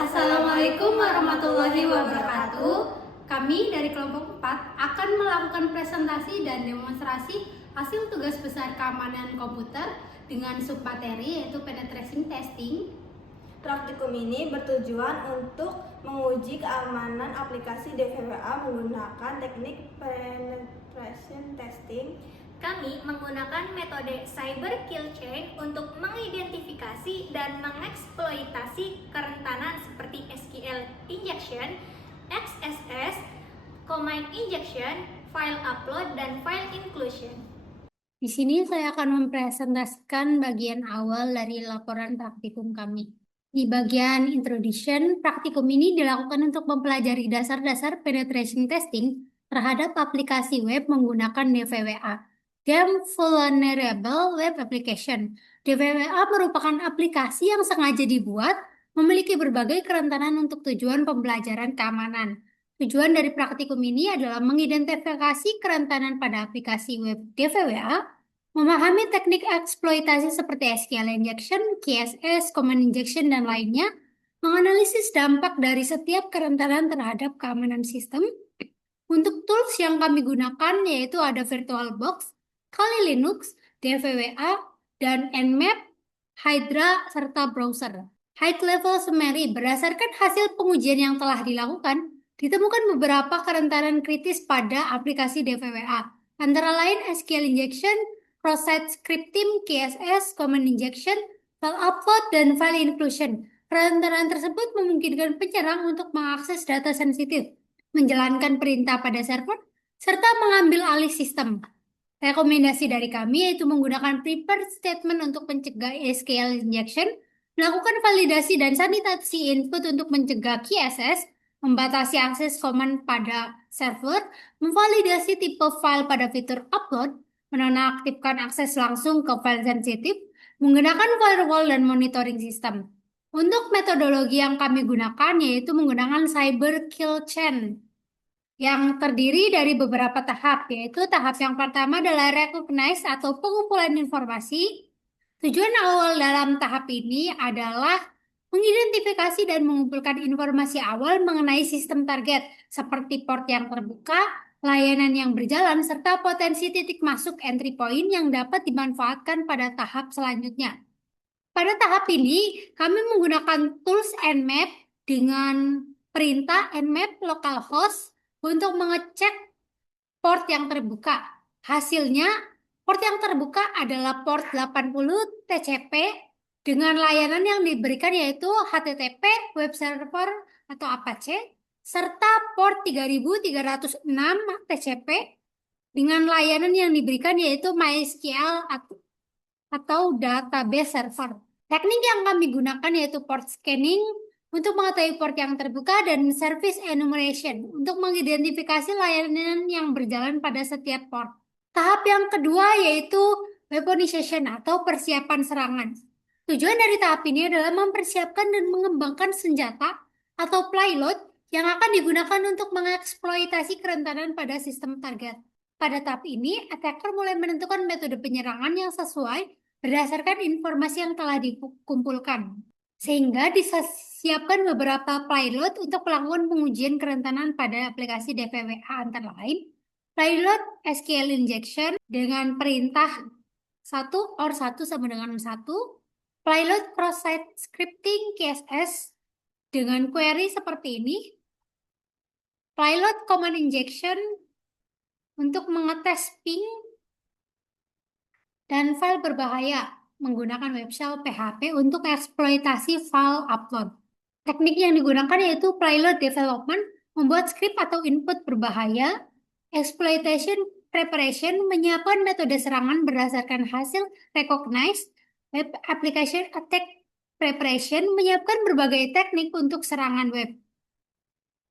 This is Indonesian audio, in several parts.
Assalamualaikum warahmatullahi wabarakatuh. Kami dari kelompok 4 akan melakukan presentasi dan demonstrasi hasil tugas besar keamanan komputer dengan submateri yaitu penetration testing. Praktikum ini bertujuan untuk menguji keamanan aplikasi DVWA menggunakan teknik penetration testing. Kami menggunakan metode cyber kill chain untuk mengidentifikasi dan mengeksploitasi kerentanan seperti SQL injection, XSS, command injection, file upload, dan file inclusion. Di sini saya akan mempresentasikan bagian awal dari laporan praktikum kami. Di bagian introduction, praktikum ini dilakukan untuk mempelajari dasar-dasar penetration testing terhadap aplikasi web menggunakan DVWA. Game Vulnerable Web Application. DVWA merupakan aplikasi yang sengaja dibuat memiliki berbagai kerentanan untuk tujuan pembelajaran keamanan. Tujuan dari praktikum ini adalah mengidentifikasi kerentanan pada aplikasi web DVWA, memahami teknik eksploitasi seperti SQL injection, KSS, command injection, dan lainnya, menganalisis dampak dari setiap kerentanan terhadap keamanan sistem. Untuk tools yang kami gunakan yaitu ada VirtualBox, Kali Linux, DVWA, dan Nmap, Hydra, serta browser. High level summary berdasarkan hasil pengujian yang telah dilakukan, ditemukan beberapa kerentanan kritis pada aplikasi DVWA, antara lain SQL injection, cross-site scripting, KSS, command injection, file upload, dan file inclusion. Kerentanan tersebut memungkinkan penyerang untuk mengakses data sensitif, menjalankan perintah pada server, serta mengambil alih sistem. Rekomendasi dari kami yaitu menggunakan prepared statement untuk mencegah SQL injection, melakukan validasi dan sanitasi input untuk mencegah KSS, membatasi akses command pada server, memvalidasi tipe file pada fitur upload, menonaktifkan akses langsung ke file sensitif, menggunakan firewall dan monitoring system. Untuk metodologi yang kami gunakan yaitu menggunakan cyber kill chain yang terdiri dari beberapa tahap, yaitu tahap yang pertama adalah recognize atau pengumpulan informasi. Tujuan awal dalam tahap ini adalah mengidentifikasi dan mengumpulkan informasi awal mengenai sistem target, seperti port yang terbuka, layanan yang berjalan, serta potensi titik masuk entry point yang dapat dimanfaatkan pada tahap selanjutnya. Pada tahap ini, kami menggunakan tools Nmap dengan perintah nmap localhost untuk mengecek port yang terbuka. Hasilnya, port yang terbuka adalah port 80 TCP dengan layanan yang diberikan yaitu HTTP, web server atau Apache, serta port 3306 TCP dengan layanan yang diberikan yaitu MySQL atau database server. Teknik yang kami gunakan yaitu port scanning untuk mengetahui port yang terbuka dan service enumeration untuk mengidentifikasi layanan yang berjalan pada setiap port. Tahap yang kedua yaitu weaponization atau persiapan serangan. Tujuan dari tahap ini adalah mempersiapkan dan mengembangkan senjata atau payload yang akan digunakan untuk mengeksploitasi kerentanan pada sistem target. Pada tahap ini, attacker mulai menentukan metode penyerangan yang sesuai berdasarkan informasi yang telah dikumpulkan, sehingga disiapkan beberapa payload untuk melakukan pengujian kerentanan pada aplikasi DVWA antara lain payload SQL injection dengan perintah 1 sama dengan 1, payload cross-site scripting KSS dengan query seperti ini, payload command injection untuk mengetes ping, dan file berbahaya menggunakan web shell PHP untuk eksploitasi file upload. Teknik yang digunakan yaitu payload development, membuat script atau input berbahaya, exploitation preparation, menyiapkan metode serangan berdasarkan hasil recognize, web application attack preparation, menyiapkan berbagai teknik untuk serangan web.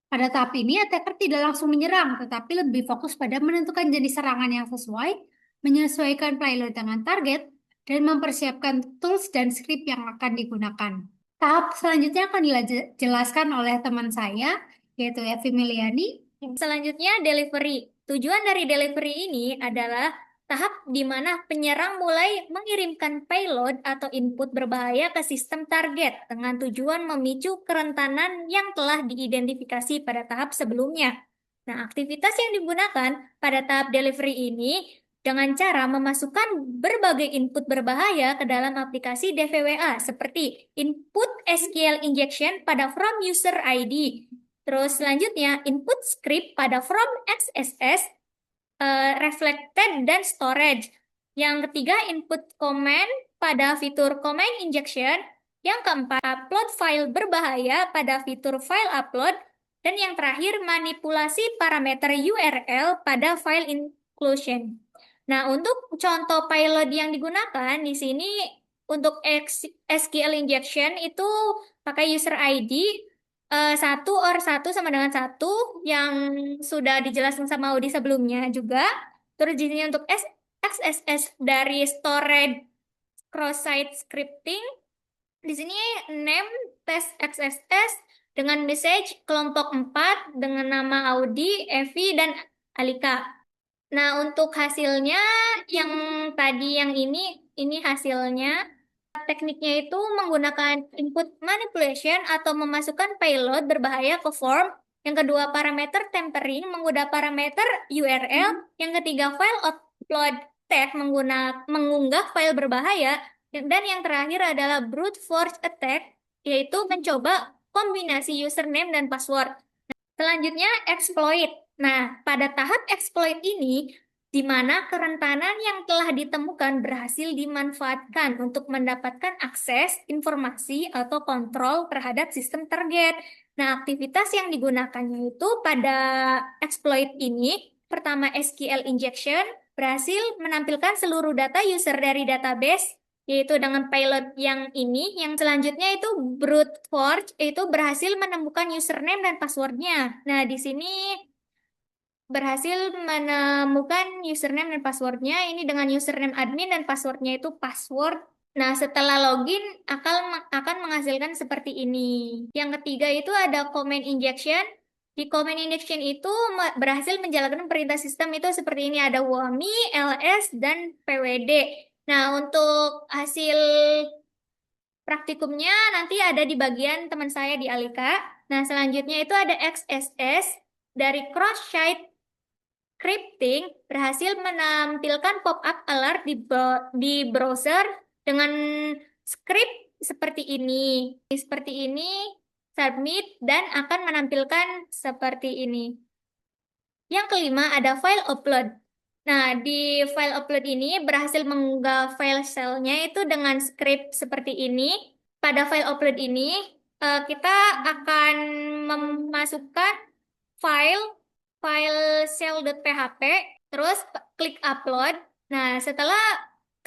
Pada tahap ini, attacker tidak langsung menyerang, tetapi lebih fokus pada menentukan jenis serangan yang sesuai, menyesuaikan payload dengan target, dan mempersiapkan tools dan script yang akan digunakan. Tahap selanjutnya akan dijelaskan oleh teman saya, yaitu Evi Miliani. Selanjutnya, delivery. Tujuan dari delivery ini adalah tahap di mana penyerang mulai mengirimkan payload atau input berbahaya ke sistem target dengan tujuan memicu kerentanan yang telah diidentifikasi pada tahap sebelumnya. Nah, aktivitas yang digunakan pada tahap delivery ini dengan cara memasukkan berbagai input berbahaya ke dalam aplikasi DVWA seperti input SQL injection pada from user ID. Terus selanjutnya input script pada from XSS, reflected dan storage. Yang ketiga, input command pada fitur command injection. Yang keempat, upload file berbahaya pada fitur file upload. Dan yang terakhir, manipulasi parameter URL pada file inclusion. Nah, untuk contoh payload yang digunakan di sini untuk SQL injection itu pakai user ID, 1 sama dengan 1 yang sudah dijelaskan sama Audi sebelumnya juga. Terus di sini untuk XSS dari storage cross-site scripting. Di sini name test XSS dengan message kelompok 4 dengan nama Audi, Evi, dan Alika. Nah, untuk hasilnya yang tadi yang ini hasilnya. Tekniknya itu menggunakan input manipulation atau memasukkan payload berbahaya ke form. Yang kedua, parameter tempering menggunakan parameter URL. Yang ketiga, file upload tag mengunggah file berbahaya. Dan yang terakhir adalah brute force attack, yaitu mencoba kombinasi username dan password. Selanjutnya, exploit. Nah, pada tahap exploit ini, di mana kerentanan yang telah ditemukan berhasil dimanfaatkan untuk mendapatkan akses, informasi, atau kontrol terhadap sistem target. Nah, aktivitas yang digunakannya itu pada exploit ini, pertama SQL injection, berhasil menampilkan seluruh data user dari database, yaitu dengan payload yang ini. Yang selanjutnya itu brute force, itu berhasil menemukan username dan passwordnya. Nah, di sini berhasil menemukan username dan passwordnya. Ini dengan username admin dan passwordnya itu password. Nah, setelah login akan menghasilkan seperti ini. Yang ketiga itu ada command injection. Di command injection itu berhasil menjalankan perintah sistem itu seperti ini. Ada WAMI, LS, dan PWD. Nah, untuk hasil praktikumnya nanti ada di bagian teman saya di Alika. Nah, selanjutnya itu ada XSS dari cross-site scripting berhasil menampilkan pop-up alert di browser dengan script seperti ini. Seperti ini, submit, dan akan menampilkan seperti ini. Yang kelima ada file upload. Nah, di file upload ini berhasil mengunggah file shell-nya itu dengan script seperti ini. Pada file upload ini, kita akan memasukkan file shell.php, terus klik upload. Nah, setelah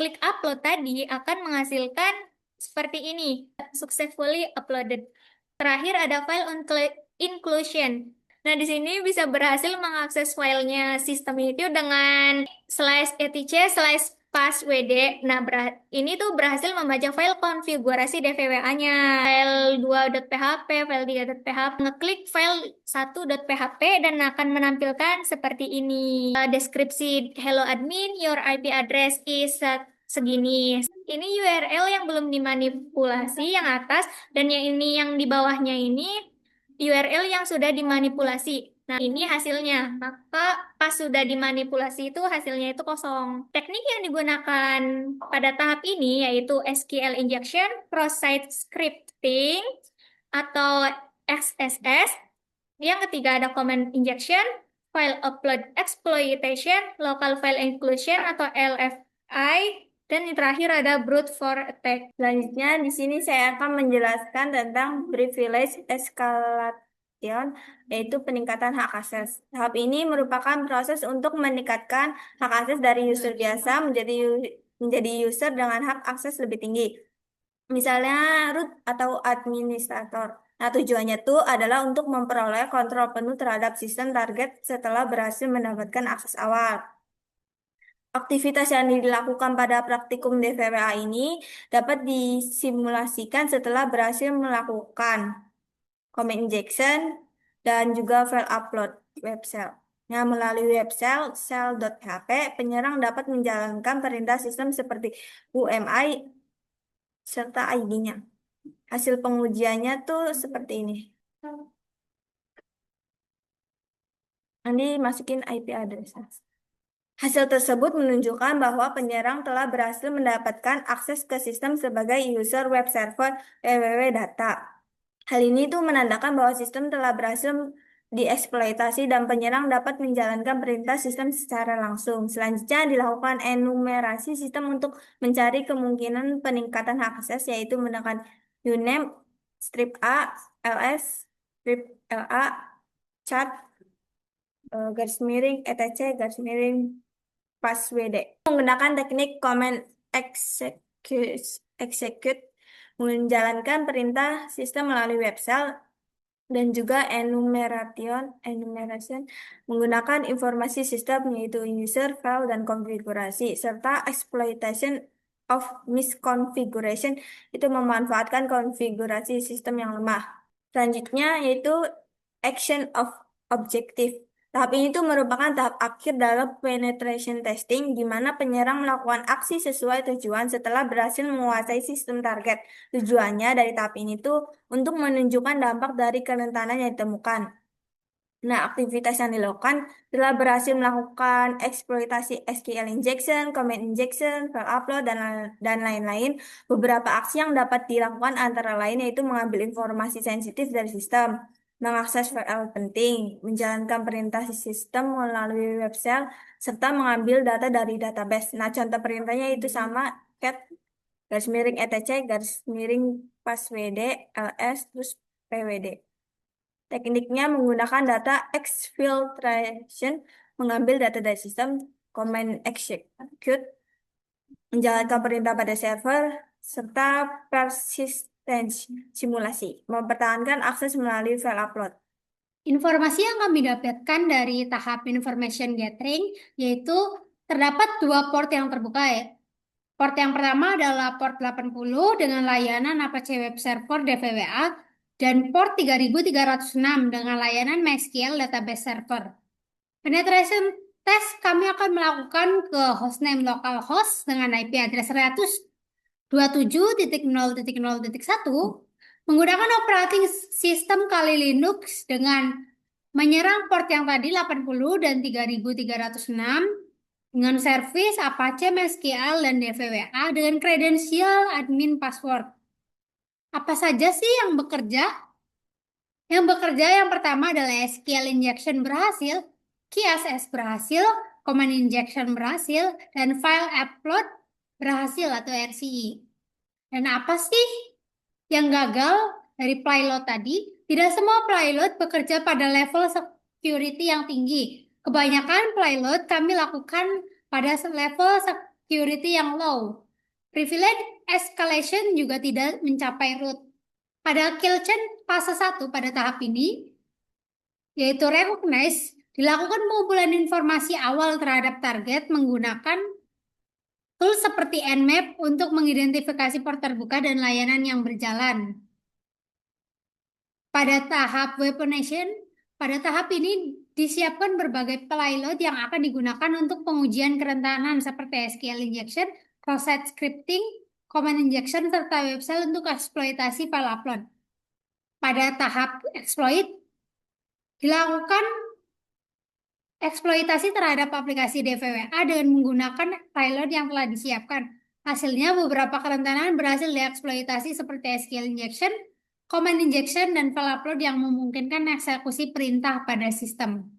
klik upload tadi akan menghasilkan seperti ini, successfully uploaded. Terakhir ada file inclusion. Nah, di sini bisa berhasil mengakses filenya sistem itu dengan /etc/passwd. Nah, ini tuh berhasil membaca file konfigurasi DVWA-nya. File 2.php, file 3.php. Ngeklik file 1.php dan akan menampilkan seperti ini. Deskripsi, hello admin, your IP address is segini. Ini URL yang belum dimanipulasi yang atas, dan yang ini yang di bawahnya ini URL yang sudah dimanipulasi. Nah, ini hasilnya. Maka pas sudah dimanipulasi itu hasilnya itu kosong. Teknik yang digunakan pada tahap ini yaitu SQL injection, cross-site scripting, atau XSS. Yang ketiga ada command injection, file upload exploitation, local file inclusion atau LFI, dan yang terakhir ada brute force attack. Selanjutnya, di sini saya akan menjelaskan tentang privilege escalation, yaitu peningkatan hak akses. Tahap ini merupakan proses untuk meningkatkan hak akses dari user biasa menjadi user dengan hak akses lebih tinggi. Misalnya root atau administrator. Nah, tujuannya itu adalah untuk memperoleh kontrol penuh terhadap sistem target setelah berhasil mendapatkan akses awal. Aktivitas yang dilakukan pada praktikum DVWA ini dapat disimulasikan setelah berhasil melakukan command injection dan juga file upload web shell. Nah, melalui web shell.php, penyerang dapat menjalankan perintah sistem seperti UMI serta ID-nya. Hasil pengujiannya tuh seperti ini. Nanti masukin IP address. Hasil tersebut menunjukkan bahwa penyerang telah berhasil mendapatkan akses ke sistem sebagai user web server www.data. Hal ini tuh menandakan bahwa sistem telah berhasil dieksploitasi dan penyerang dapat menjalankan perintah sistem secara langsung. Selanjutnya dilakukan enumerasi sistem untuk mencari kemungkinan peningkatan hak akses, yaitu menekan uname, strip A, ls, strip LA, chat, garis miring, etc, garis miring, passwd. Menggunakan teknik command execute menjalankan perintah sistem melalui web shell dan juga enumeration menggunakan informasi sistem yaitu user, file, dan konfigurasi serta exploitation of misconfiguration itu memanfaatkan konfigurasi sistem yang lemah. Selanjutnya yaitu action of objective. Tahap ini tuh merupakan tahap akhir dalam penetration testing, di mana penyerang melakukan aksi sesuai tujuan setelah berhasil menguasai sistem target. Tujuannya dari tahap ini tuh untuk menunjukkan dampak dari kerentanan yang ditemukan. Nah, aktivitas yang dilakukan telah berhasil melakukan eksploitasi SQL injection, command injection, file upload, dan lain-lain. Beberapa aksi yang dapat dilakukan antara lain yaitu mengambil informasi sensitif dari sistem, mengakses file penting, menjalankan perintah sistem melalui web shell, serta mengambil data dari database. Nah, contoh perintahnya itu sama cat garis miring etc garis miring passwd ls terus pwd. Tekniknya menggunakan data exfiltration, mengambil data dari sistem, command execute, menjalankan perintah pada server, serta persistence simulasi, mempertahankan akses melalui file upload. Informasi yang kami dapatkan dari tahap information gathering yaitu terdapat 2 port yang terbuka ya. Port yang pertama adalah port 80 dengan layanan Apache Web Server DVWA dan port 3306 dengan layanan MySQL Database Server. Penetration test kami akan melakukan ke hostname localhost dengan IP address 127.0.0.1 menggunakan operating system kali Linux dengan menyerang port yang tadi 80 dan 3306 dengan service Apache MySQL dan DVWA dengan kredensial admin password. Apa saja sih yang bekerja? Yang bekerja yang pertama adalah SQL injection berhasil, KSS berhasil, command injection berhasil, dan file upload berhasil atau RCE. Dan apa sih yang gagal dari payload tadi? Tidak semua payload bekerja pada level security yang tinggi. Kebanyakan payload kami lakukan pada level security yang low. Privilege escalation juga tidak mencapai root. Pada kill chain fase 1 pada tahap ini, yaitu recognize, dilakukan pengumpulan informasi awal terhadap target menggunakan tools seperti Nmap untuk mengidentifikasi port terbuka dan layanan yang berjalan. Pada tahap weaponization, pada tahap ini disiapkan berbagai payload yang akan digunakan untuk pengujian kerentanan seperti SQL injection, cross-site scripting, command injection, serta web shell untuk eksploitasi file upload. Pada tahap exploit, dilakukan eksploitasi terhadap aplikasi DVWA dengan menggunakan payload yang telah disiapkan. Hasilnya beberapa kerentanan berhasil dieksploitasi seperti SQL injection, command injection, dan file upload yang memungkinkan eksekusi perintah pada sistem.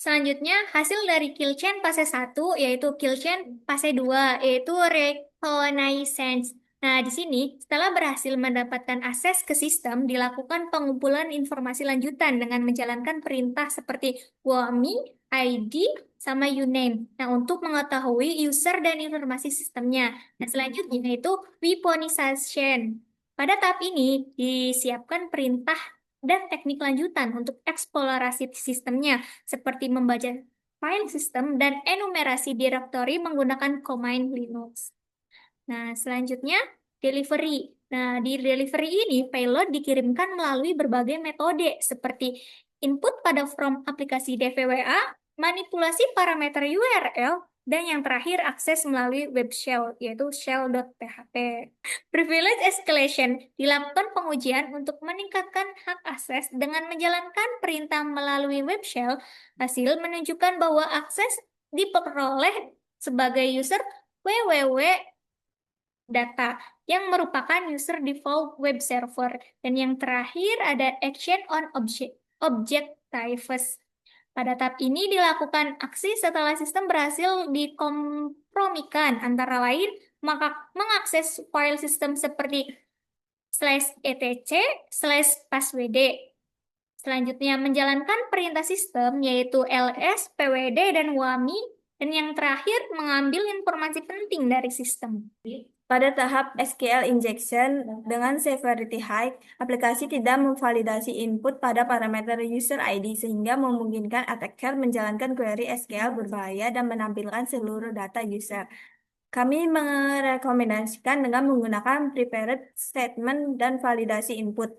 Selanjutnya, hasil dari kill chain fase 1 yaitu kill chain fase 2 yaitu reconnaissance. Nah, di sini setelah berhasil mendapatkan akses ke sistem, dilakukan pengumpulan informasi lanjutan dengan menjalankan perintah seperti WAMI, ID, sama uname. Nah, untuk mengetahui user dan informasi sistemnya. Nah, selanjutnya yaitu weaponization. Pada tahap ini disiapkan perintah dan teknik lanjutan untuk eksplorasi sistemnya, seperti membaca file sistem dan enumerasi direktori menggunakan command Linux. Nah, selanjutnya delivery. Nah, di delivery ini payload dikirimkan melalui berbagai metode seperti input pada from aplikasi DVWA, manipulasi parameter URL, dan yang terakhir akses melalui web shell, yaitu shell.php. Privilege escalation dilakukan pengujian untuk meningkatkan hak akses dengan menjalankan perintah melalui web shell. Hasil menunjukkan bahwa akses diperoleh sebagai user www data yang merupakan user default web server. Dan yang terakhir ada action on object types. Pada tahap ini dilakukan aksi setelah sistem berhasil dikompromikan, antara lain mengakses file sistem seperti /etc/passwd. Selanjutnya menjalankan perintah sistem yaitu ls, pwd, dan wami. Dan yang terakhir mengambil informasi penting dari sistem. Pada tahap SQL injection dengan severity high, aplikasi tidak memvalidasi input pada parameter user ID sehingga memungkinkan attacker menjalankan query SQL berbahaya dan menampilkan seluruh data user. Kami merekomendasikan dengan menggunakan prepared statement dan validasi input.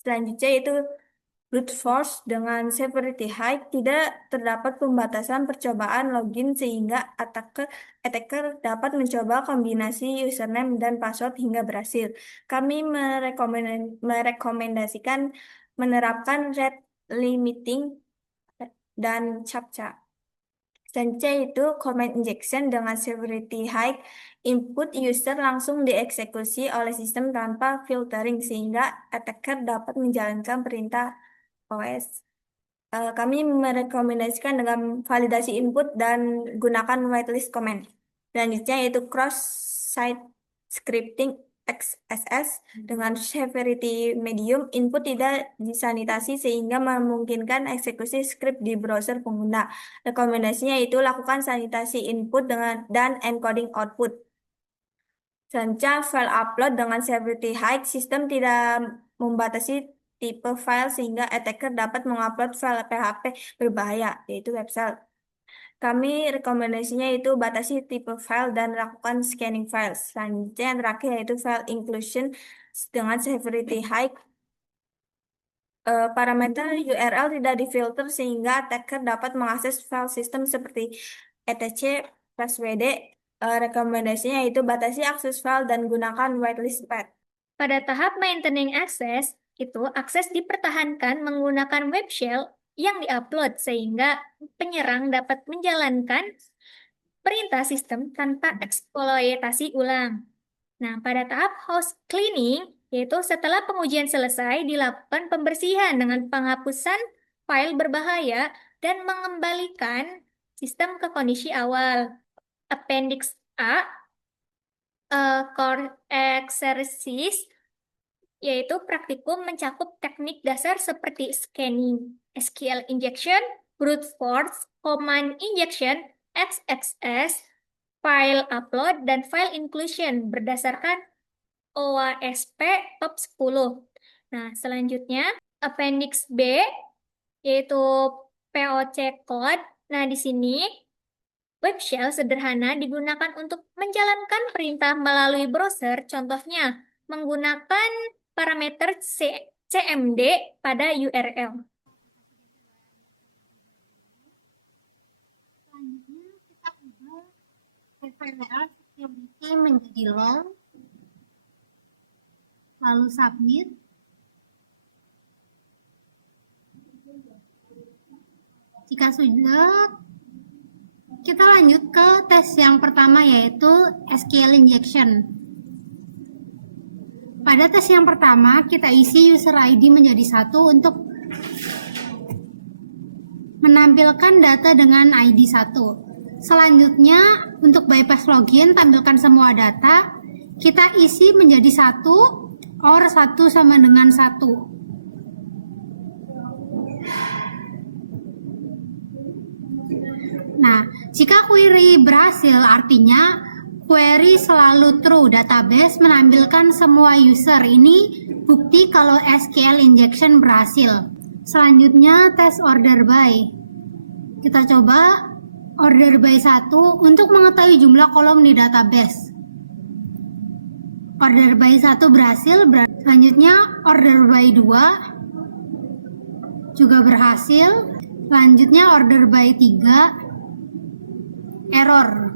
Selanjutnya yaitu brute force dengan severity high, tidak terdapat pembatasan percobaan login sehingga attacker dapat mencoba kombinasi username dan password hingga berhasil. Kami merekomendasikan menerapkan rate limiting dan CAPTCHA. Selanjutnya itu command injection dengan severity high, input user langsung dieksekusi oleh sistem tanpa filtering sehingga attacker dapat menjalankan perintah OS. Kami merekomendasikan dengan validasi input dan gunakan whitelist command. Selanjutnya yaitu cross-site scripting XSS dengan severity medium, input tidak disanitasi sehingga memungkinkan eksekusi script di browser pengguna. Rekomendasinya itu lakukan sanitasi input dan encoding output. Selanjutnya file upload dengan severity high, sistem tidak membatasi tipe file sehingga attacker dapat mengupload file PHP berbahaya, yaitu web shell. Kami rekomendasinya itu batasi tipe file dan lakukan scanning file. Selanjutnya yang terakhir yaitu file inclusion dengan severity high. Parameter URL tidak difilter sehingga attacker dapat mengakses file sistem seperti etc, passwd. Rekomendasinya itu batasi akses file dan gunakan whitelist path. Pada tahap maintaining access, itu akses dipertahankan menggunakan web shell yang diupload sehingga penyerang dapat menjalankan perintah sistem tanpa eksploitasi ulang. Nah, pada tahap host cleaning, yaitu setelah pengujian selesai, dilakukan pembersihan dengan penghapusan file berbahaya dan mengembalikan sistem ke kondisi awal. Appendix A, core exercise, yaitu praktikum mencakup teknik dasar seperti scanning, SQL injection, brute force, command injection, XXS, file upload, dan file inclusion berdasarkan OASP top 10. Nah, selanjutnya Appendix B, yaitu POC code. Nah, di sini web shell sederhana digunakan untuk menjalankan perintah melalui browser, contohnya menggunakan parameter CMD pada URL. Selanjutnya kita ubah PVWL security menjadi long, lalu submit. Jika sudah, kita lanjut ke tes yang pertama yaitu SQL injection. Pada tes yang pertama, kita isi user ID menjadi 1 untuk menampilkan data dengan ID 1. Selanjutnya, untuk bypass login, tampilkan semua data. Kita isi menjadi 1 or 1 sama dengan 1. Nah, jika query berhasil, artinya query selalu true, database menampilkan semua user. Ini bukti kalau SQL injection berhasil. Selanjutnya tes order by. Kita coba order by 1 untuk mengetahui jumlah kolom di database. Order by 1 berhasil. Selanjutnya order by 2 juga berhasil. Selanjutnya order by 3 error.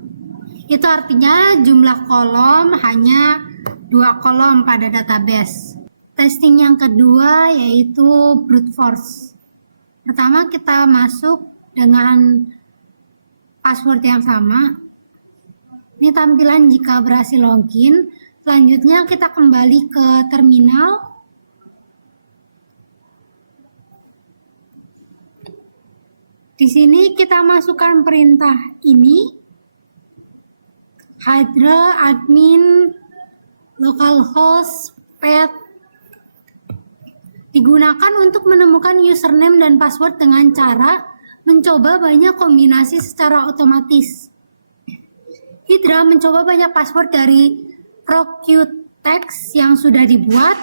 Itu artinya jumlah kolom hanya 2 kolom pada database. Testing yang kedua yaitu brute force. Pertama kita masuk dengan password yang sama. Ini tampilan jika berhasil login. Selanjutnya kita kembali ke terminal. Di sini kita masukkan perintah ini, hydra admin localhost path, digunakan untuk menemukan username dan password dengan cara mencoba banyak kombinasi secara otomatis. Hydra mencoba banyak password dari Procutex yang sudah dibuat,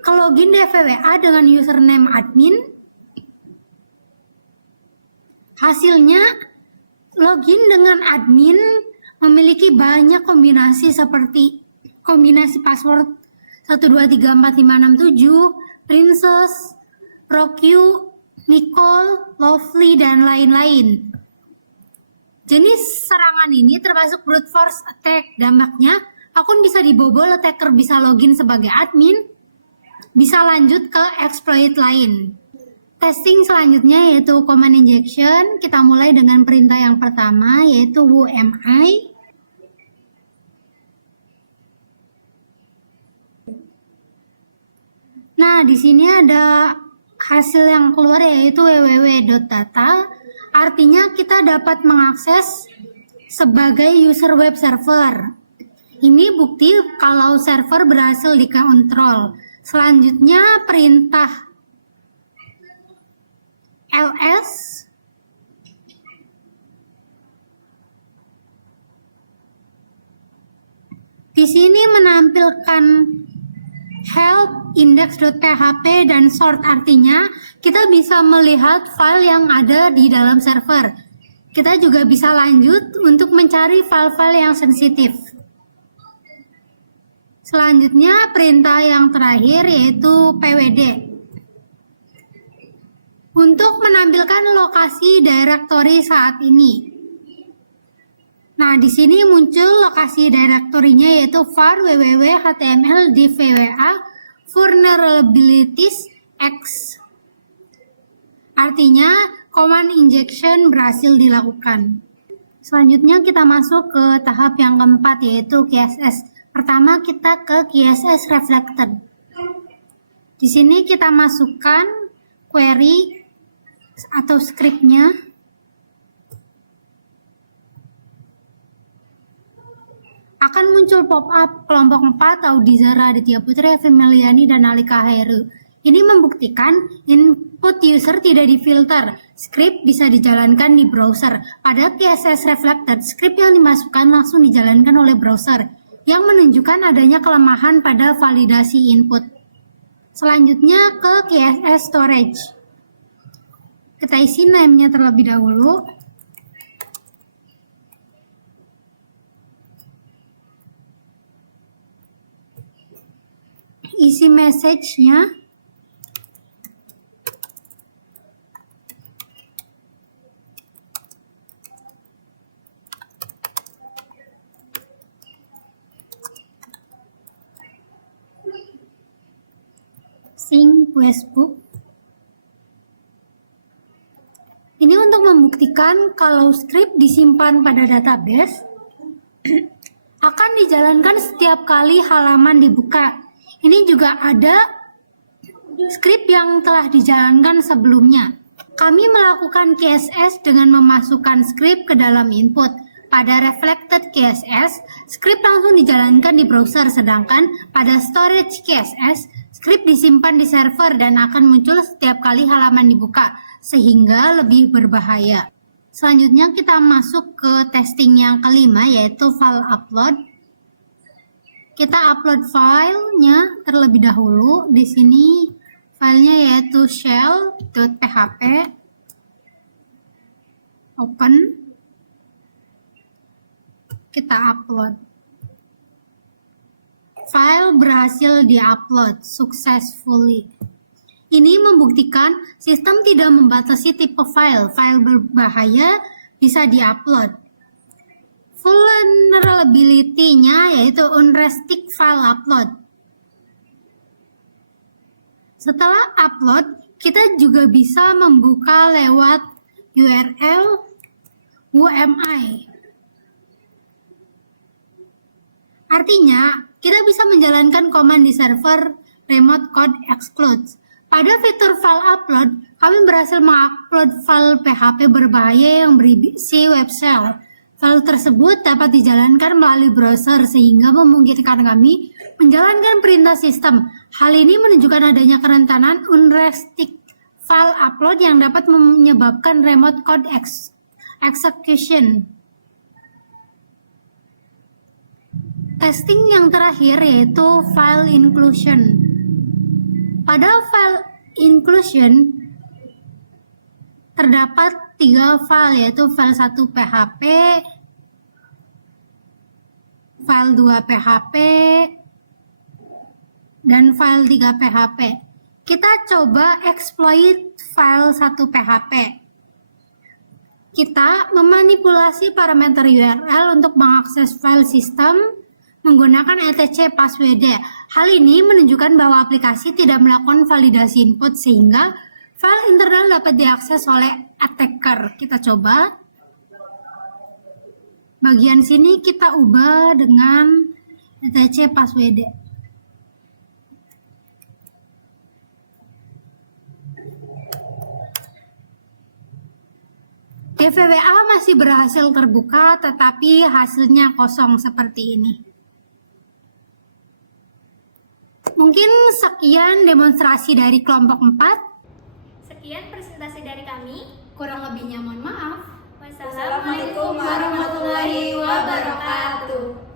ke login DVWA dengan username admin. Hasilnya, login dengan admin memiliki banyak kombinasi seperti kombinasi password 12345667, Princess, Procu, Nicole, Lovely, dan lain-lain. Jenis serangan ini termasuk brute force attack. Dampaknya, akun bisa dibobol, attacker bisa login sebagai admin, bisa lanjut ke exploit lain. Testing selanjutnya yaitu command injection. Kita mulai dengan perintah yang pertama yaitu who am I. Nah, di sini ada hasil yang keluar yaitu www.data. Artinya kita dapat mengakses sebagai user web server. Ini bukti kalau server berhasil dikontrol. Selanjutnya perintah ls di sini menampilkan help index.php dan sort, artinya kita bisa melihat file yang ada di dalam server. Kita juga bisa lanjut untuk mencari file-file yang sensitif. Selanjutnya perintah yang terakhir yaitu pwd. Untuk menampilkan lokasi directory saat ini. Nah, di sini muncul lokasi directory-nya yaitu var www.html dvwa vulnerabilities x. Artinya, command injection berhasil dilakukan. Selanjutnya kita masuk ke tahap yang keempat yaitu KSS. Pertama kita ke KSS reflected. Di sini kita masukkan query atau scriptnya. Akan muncul pop-up kelompok 4 Audizara, Aditya Putri, Femeliani, dan Alika Heru. Ini membuktikan input user tidak difilter. Script bisa dijalankan di browser. Pada KSS reflected, script yang dimasukkan langsung dijalankan oleh browser, yang menunjukkan adanya kelemahan pada validasi input. Selanjutnya ke KSS storage. Kita isi name-nya terlebih dahulu. Isi message-nya. Sing questbook. Ini untuk membuktikan kalau script disimpan pada database akan dijalankan setiap kali halaman dibuka. Ini juga ada script yang telah dijalankan sebelumnya. Kami melakukan KSS dengan memasukkan script ke dalam input. Pada reflected KSS, script langsung dijalankan di browser, sedangkan pada storage KSS, script disimpan di server dan akan muncul setiap kali halaman dibuka, sehingga lebih berbahaya. Selanjutnya kita masuk ke testing yang kelima yaitu file upload. Kita upload filenya terlebih dahulu. Di sini filenya yaitu shell.php. Open. Kita upload. File berhasil diupload successfully. Ini membuktikan sistem tidak membatasi tipe file. File berbahaya bisa diupload. Vulnerability-nya yaitu unrestricted file upload. Setelah upload, kita juga bisa membuka lewat URL UMI. Artinya, kita bisa menjalankan command di server remote code exclude. Pada fitur file upload, kami berhasil mengupload file PHP berbahaya yang berisi web shell. File tersebut dapat dijalankan melalui browser sehingga memungkinkan kami menjalankan perintah sistem. Hal ini menunjukkan adanya kerentanan unrestricted file upload yang dapat menyebabkan remote code execution. Testing yang terakhir yaitu file inclusion. Pada file inclusion terdapat 3 file yaitu file 1 PHP, file 2 PHP, dan file 3 PHP. Kita coba exploit file 1 PHP. Kita memanipulasi parameter URL untuk mengakses file sistem menggunakan etc password. Hal ini menunjukkan bahwa aplikasi tidak melakukan validasi input sehingga file internal dapat diakses oleh attacker. Kita coba. Bagian sini kita ubah dengan etc password. DVWA masih berhasil terbuka tetapi hasilnya kosong seperti ini. Mungkin sekian demonstrasi dari kelompok 4. Sekian presentasi dari kami. Kurang lebihnya mohon maaf. Wassalamualaikum warahmatullahi wabarakatuh.